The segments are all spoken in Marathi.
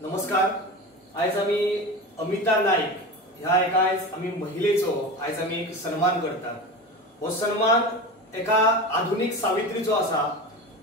नमस्कार। आज आम्ही अमिता नाईक ह्या एका आम्ही महिलेचो आज आम्ही एक सन्मान करतात। हो सन्मान एका आधुनिक सावित्रीचो असा,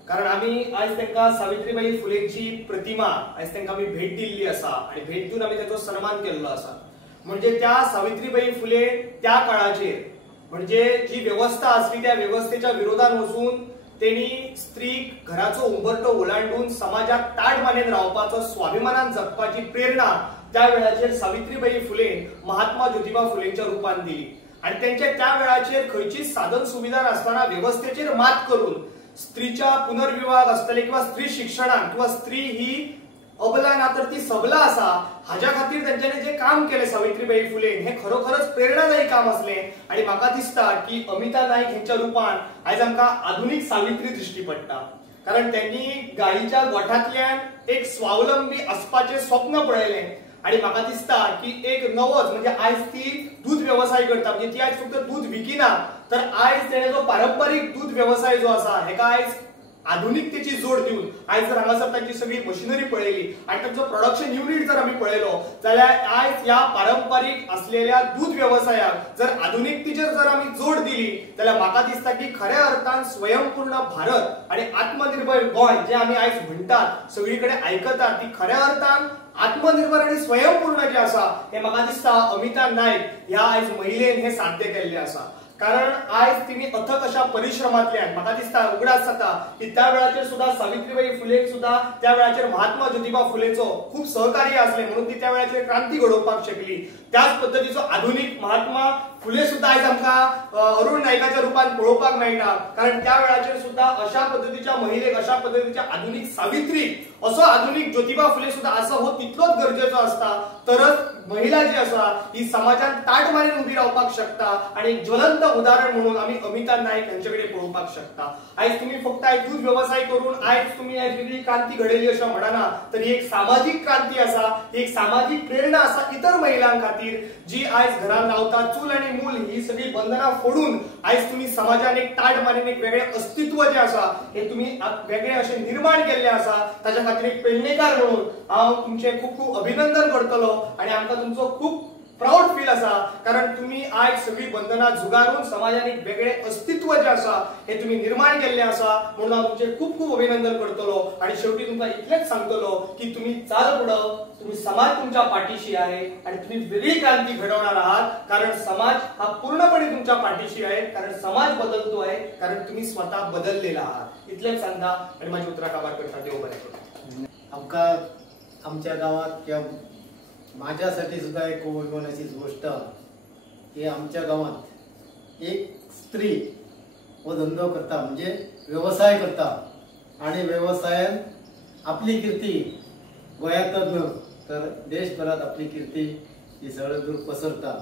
कारण आम्ही आज त्यांना सावित्रीबाई फुलेंची प्रतिमा आज त्यांना आम्ही भेट दिली असा आणि भेट देऊन आम्ही त्याचा सन्मान केलेलो असा। म्हणजे त्या सावित्रीबाई फुले त्या काळाचेर म्हणजे जी व्यवस्था असली त्या व्यवस्थेच्या विरोधात वचून त्यांनी स्त्री घराचो उंबरटो ओलांडून समाजात ताड मानेन रावपाचो स्वाभिमानान जगपाची प्रेरणा त्या वेळाचेर सावित्रीबाई फुले महात्मा ज्योतिबा फुलेंच्या रूपान दिली। आणि त्यांच्या त्या वेळाचेर खंयचीच साधन सुविधा नसताना व्यवस्थेचेर मात करून स्त्रीच्या पुनर्विवाह असतले किंवा स्त्री शिक्षणात किंवा स्त्री ही अबला ना तर ती सबला असा हाच्या खातीर त्यांच्याने जे काम केले सावित्रीबाई फुले हे खरोखरच प्रेरणादायी काम असले। आणि म्हाका दिसता की अमिता नाईक यांच्या रूपान आज आमकां आधुनिक सावित्री दिश्टी पडटा, कारण त्यांनी गायीच्या गोठांतल्यान एक स्वावलंबी असपाचे स्वप्न पळयले। आणि म्हाका दिसता की एक नवोच म्हणजे आज ती दूध व्यवसाय करता, म्हणजे ती आज फक्त दूध विकिना तर आज तेणे जो पारंपरिक दूध व्यवसाय जो असा हेका आज आधुनिकतेची जोड देऊन आज जर हांगासर तांची सगळी मशिनरी पळयली आणि तांचो प्रोडक्शन युनिट जर आम्ही पळयलो जाल्यार आज या पारंपरिक असलेल्या दूध व्यवसायाक जर आधुनिकतेचेर जर आम्ही जोड दिली जाल्यार म्हाका दिसता की खऱ्या अर्थान स्वयंपूर्ण भारत आणि आत्मनिर्भर गोंय जे आम्ही आज म्हणतात सगळीकडे ऐकतात ती खऱ्या अर्थान आत्मनिर्भर आणि स्वयंपूर्ण जे असा हे म्हाका दिसता अमिता नाईक ह्या आज महिलेन हे साध्य केल्ले असा। कारण आज तिने अथक अशा परिश्रमातल्यान म्हाका दिसता उगडास जाता की त्या वेळाचेर सुद्धा सावित्रीबाई फुलेक सुद्धा त्या वेळाचेर महात्मा ज्योतिबा फुलेचो खूप सहकार्य असले म्हणून ती त्या वेळाचेर क्रांती घडोवपाक शकली। त्याच पद्धतीचो आधुनिक महात्मा फुले सुद्धा आज आमकां अरुण नाईकाच्या रूपान पळोवपाक मेळटा, कारण त्या वेळाचेर सुद्धा अशा पद्धतीच्या महिलेक अशा पद्धतीच्या आधुनिक सावित्री असो आधुनिक ज्योतिबा फुले सुद्धा असं हो तितलोच गरजेचो असता तरच महिला जी असा ही समाजात ताट मारून उभी रावपाक शकता। आणि एक ज्वलंत उदाहरण म्हणून आम्ही अमिता नाईक यांच्याकडे पळोवपाक शकता। आज तुम्ही फक्त एक दूध व्यवसाय करून आज तुम्ही एक वेगळी क्रांती घडयली अशें म्हणना तर ही एक सामाजिक क्रांती असा, ही एक सामाजिक प्रेरणा असा इतर महिलां खातीर जी आज घरान रावता चूल आणि मूल ही सगळी बंधना फोडून आज तुम्ही समाजात एक ताट मारून एक वेगळे अस्तित्व जे असा हे तुम्ही वेगळे असे निर्माण केले असा। ताच्या खातीर एक पेडणेकार म्हणून हांव तुमचे खूप खूप अभिनंदन करतलो आणि आमकां तुमचो खूप प्राउड फील असा, कारण तुम्ही आज सगळी बंधना झुगारून समाजात एक वेगळे अस्तित्व जे असा हे तुम्ही निर्माण केले असा म्हणून हांव तुमचे खूप खूप अभिनंदन करतलो। आणि शेवटी तुमकां इतलेच सांगतलो की तुम्ही चाल पुढं, तुम्ही समाज तुमच्या पाठीशी आहे आणि तुम्ही वेगळी क्रांती घडवणार आहात, कारण समाज हा पूर्णपणे तुमच्या पाठीशी आहे, कारण समाज बदलतो आहे, कारण तुम्ही स्वतः बदललेला आहात। इतलेच सांगता आणि माझी उतराक आभार करता। देव बरें करूं। आमकां आमच्या गावात किंवा माझ्यासाठी सुद्धा एक अभिमानाची गोष्ट की आमच्या गावात एक स्त्री हो धंदो करता म्हणजे व्यवसाय करता आणि व्यवसायात आपली कीर्ती गोंयांतच न्हय तर देशभरात आपली कीर्ती ही सगळं दूर पसरता।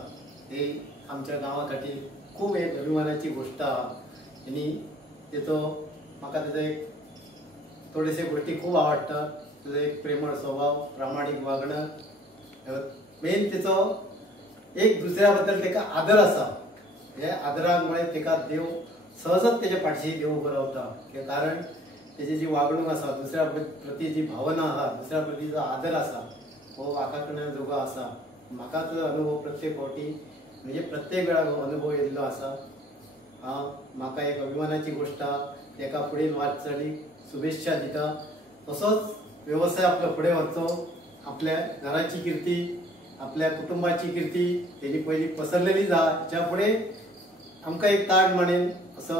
ही आमच्या गांवा खातीर खूप एक अभिमानाची गोष्ट आहा आणि तेचो म्हाका तेजो एक थोडेशे गोष्टी खूप आवडटा। तुझो एक प्रेमळ स्वभाव, प्रामाणिक वागणं, मेन तेचो एक दुसऱ्या बद्दल तेका आदर असा। हे आदरामुळे तेका देव सहजच तेच्या पाठीशी देव उबो रावता, कारण तेची जी वागणूक असा दुसऱ्या प्रती जी भावना आहा दुसऱ्या प्रतीचो आदर असा हो आकाकण्या जोगो असा। म्हाका तो अनुभव प्रत्येक फावटी म्हणजे प्रत्येक वेळा अनुभव येयल्लो असा। म्हाका एक अभिमानाची गोष्ट तेका फुडें वाटचाली शुभेच्छा दिता। तसोच व्यवसाय आपलो फुडें वचचो, आपल्या घराची कीर्ती आपल्या कुटुंबाची कीर्ती तेजी पयली पसरलेली जा, हेच्या फुडें आमकां एक ताट मानेन असो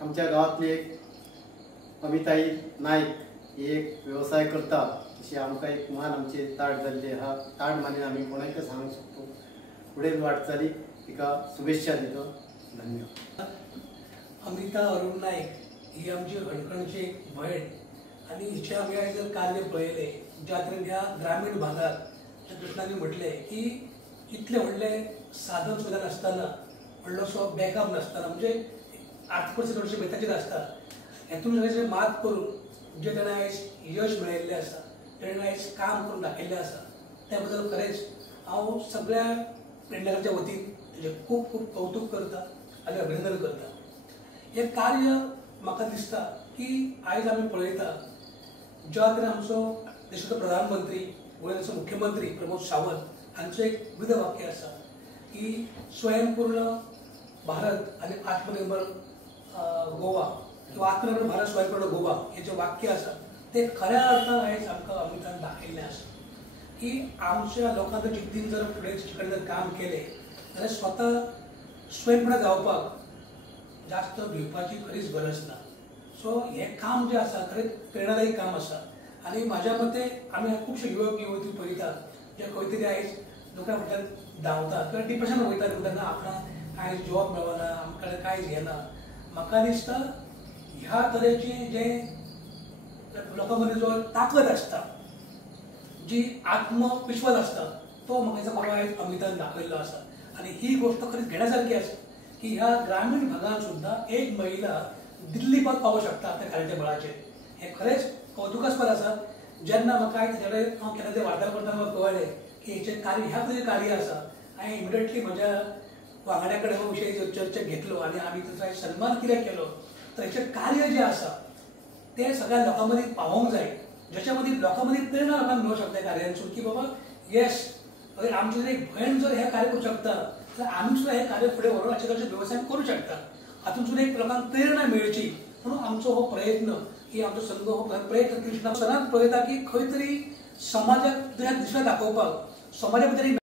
आमच्या गांवांतली एक अमिताई नाईक ही एक व्यवसाय करता अशी आमकां एक मान आमचे ताट जाल्ले हा। ताट मानेन आमी कोणाकय सांगूंक शकतो। फुडें वाटचाली तिका शुभेच्छा दितो। धन्यवाद। अमिता अरुण नाईक ही आमची हणकणची एक भयण आणि हिचे आम्ही आज जर कार्य पळयले ज्या तरेन ह्या ग्रामीण भागात कृष्णाने म्हटले की इतले व्हडले साधन सुद्धा नसताना व्हडलोसो बॅकअप नसताना म्हणजे आर्थिक परिस्थिती थोडीशी बेताचीर आसता हेतून सगळे मात करून जे ताणें आयज यश मेळयल्लें आसा ताणें आयज काम करून दाखयल्लें आसा त्या बद्दल खरेंच हांव सगळ्या पेडणेकारांच्या वतीन ताचें खूब खूब कौतुक करता आनी अभिनंदन करता। हे कार्य म्हाका दिसता की आयज आमी पळयता ज्या तरेन आमचो देशाचो प्रधानमंत्री गोंयचो मुख्यमंत्री प्रमोद सावंत हांचो एक विध वाक्य आसा की स्वयंपूर्ण भारत आणि आत्मनिर्भर गोवा किंवा आत्मनिर्भर भारत स्वयंपूर्ण गोवा हे जे वाक्य आसा ते खऱ्या अर्थान आयज आमकां अमितान दाखयल्लें आसा की आमच्या लोकांच्या जिद्दीन जर फुडें जर काम केलें जाल्यार स्वता स्वयंपूर्ण जावपाक जास्त भिवपाची खरीच गरज ना. सो हें काम जें आसा खरेंच प्रेरणादायी काम आसा आनी म्हाज्या मते आमी खुबशे युवक युवती पळयतात जे खंय तरी आयज लोकां फाटल्यान धांवतात किंवा डिप्रेशन वयतात म्हणटा आपणाक कांय जॉब मेळना आमच्या कडेन कांयच हें ना. म्हाका दिसता ह्या तरेचे जे लोकां मदीं जो ताकद आसता जी आत्मविश्वास आसता तो म्हाका दिसता म्हाका आयज अमितान दाखयल्लो आसा आनी ही गोष्ट खरीच घेण्यासारखी आसा की ह्या ग्रामीण भागात सुद्धा एक महिला दिल्ली पावत पावू शकता आपल्या कार्याच्या बळाचेर. हे खरेंच कौतुकास्पद आसा. जेन्ना म्हाका आयज तेडे हांव केन्ना ते वार्ता करतना म्हाका कळ्ळें की हेचें कार्य ह्या तरेचें कार्य आसा हांवें इमिडिएटली म्हज्या वांगड्या कडेन हो विशय चर्चेक घेतलो आनी आमी ताचो सन्मान कित्याक केलो तर हेचें कार्य जें आसा तें सगळ्या लोकां मदीं पावोवंक जाय ज्याच्या मदीं लोकां मदीं प्रेरणा लोकांक मेळूंक शकता कार्यांसून की बाबा येस अगर आमची जर एक भयण जर हे कार्य करूं शकता तर आमी सुद्दां हे कार्य फुडें व्हरून हाचे वेवसाय करूं शकता. हातून सुद्दां एक लोकांक प्रेरणा मेळची म्हणून आमचो हो प्रयत्न की आमचो संघ हो प्रयत्न कृष्णा सदांच पळयता की खंय तरी समाजाक दुसऱ्याक दाखोवपाक समाजा भितर